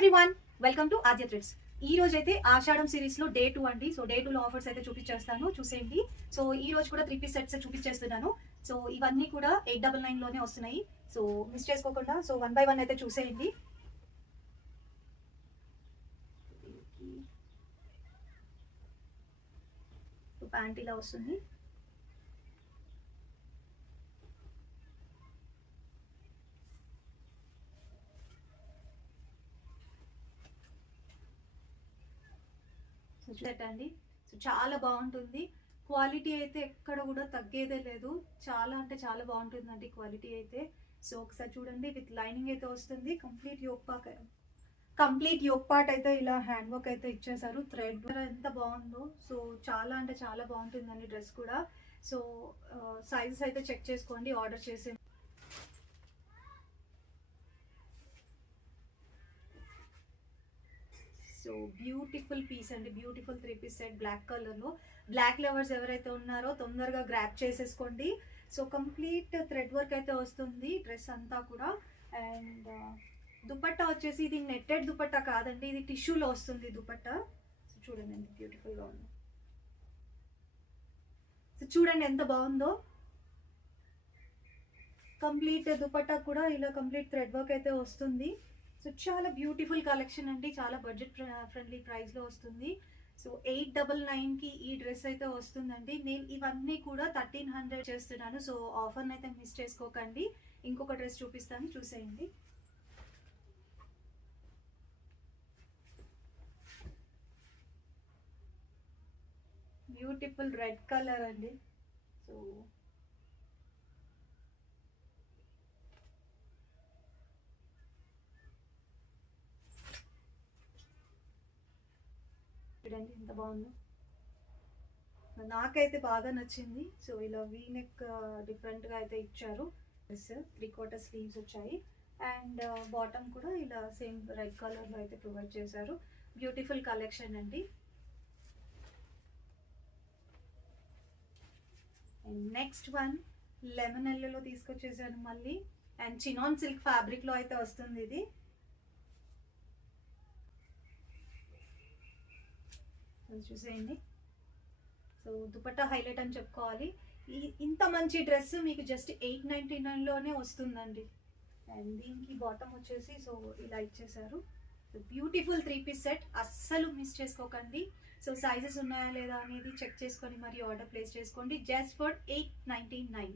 Everyone, welcome to Aadya threads. ఈ రోజు అయితే ఆషాఢం సిరీస్ లో డే 2 అండి. సో డే 2 లో ఆఫర్స్ అయితే చూపించేస్తాను, చూసేయండి. సో ఈ రోజు కూడా 3 పీస్ సెట్స్ చూపించేస్తున్నాను. సో ఇవన్నీ కూడా 899 లోనే వస్తున్నాయి. సో మిస్ చేసుకోకుండా సో 1 బై 1 అయితే చూసేయండి. ప్యాంట్ ఇలా వస్తుంది. సెట్ అండి. సో చాలా బాగుంటుంది. క్వాలిటీ అయితే ఎక్కడ కూడా తగ్గేదే లేదు. చాలా అంటే చాలా బాగుంటుందండి క్వాలిటీ అయితే. సో ఒకసారి చూడండి, విత్ లైనింగ్ అయితే వస్తుంది. కంప్లీట్ యోక్ పార్ట్ అయితే ఇలా హ్యాండ్ వర్క్ అయితే ఇచ్చేసారు. థ్రెడ్ ఎంత బాగుందో. సో చాలా అంటే చాలా బాగుంటుందండి డ్రెస్ కూడా. సో సైజెస్ అయితే చెక్ చేసుకోండి ఆర్డర్ చేసి. సో బ్యూటిఫుల్ పీస్ అండి, బ్యూటిఫుల్ 3 పీస్ సెట్ బ్లాక్ కలర్లో. బ్లాక్ లవర్స్ ఎవరైతే ఉన్నారో తొందరగా గ్రాప్ చేసేసుకోండి. సో కంప్లీట్ థ్రెడ్ వర్క్ అయితే వస్తుంది డ్రెస్ అంతా కూడా. అండ్ దుపట్టా వచ్చేసి ఇది నెట్టెడ్ దుపట్టా కాదండి, ఇది టిష్యూలో వస్తుంది దుపట్టా. సో చూడండి ఎంత బ్యూటిఫుల్గా ఉంది. సో చూడండి ఎంత బాగుందో. కంప్లీట్ దుపట్టా కూడా ఇలా కంప్లీట్ థ్రెడ్ వర్క్ అయితే వస్తుంది. సో చాలా బ్యూటిఫుల్ కలెక్షన్ అండి, చాలా బడ్జెట్ ఫ్రెండ్లీ ప్రైస్లో వస్తుంది. సో 899కి ఈ డ్రెస్ అయితే వస్తుందండి. నేను ఇవన్నీ కూడా 1300 చేస్తున్నాను. సో ఆఫర్ని అయితే మిస్ చేసుకోకండి. ఇంకొక డ్రెస్ చూపిస్తాను, చూసేయండి. బ్యూటిఫుల్ రెడ్ కలర్ అండి. సో చూడండి ఎంత బాగుందో. నాకైతే బాగా నచ్చింది. సో ఇలా వీ నెక్ డిఫరెంట్గా అయితే ఇచ్చారు. 3/4 స్లీవ్స్ వచ్చాయి. అండ్ బాటమ్ కూడా ఇలా సేమ్ రెడ్ కలర్లో అయితే ప్రొవైడ్ చేశారు. బ్యూటిఫుల్ కలెక్షన్ అండి. అండ్ నెక్స్ట్ వన్ లెమన్ ఎల్లోలో తీసుకొచ్చేసాను మళ్ళీ. అండ్ చినాన్ సిల్క్ ఫ్యాబ్రిక్లో అయితే వస్తుంది ఇది. చూసేయండి. సో దుపట్టా హైలైట్ అని చెప్పుకోవాలి. ఇంత మంచి డ్రెస్ మీకు జస్ట్ 899లోనే వస్తుందండి. అండ్ దీనికి బాటమ్ వచ్చేసి సో ఇలా ఇచ్చేసారు. బ్యూటిఫుల్ 3 పీస్ సెట్, అస్సలు మిస్ చేసుకోకండి. సో సైజెస్ ఉన్నాయా లేదా అనేది చెక్ చేసుకొని మరి ఆర్డర్ ప్లేస్ చేసుకోండి. Just for 899.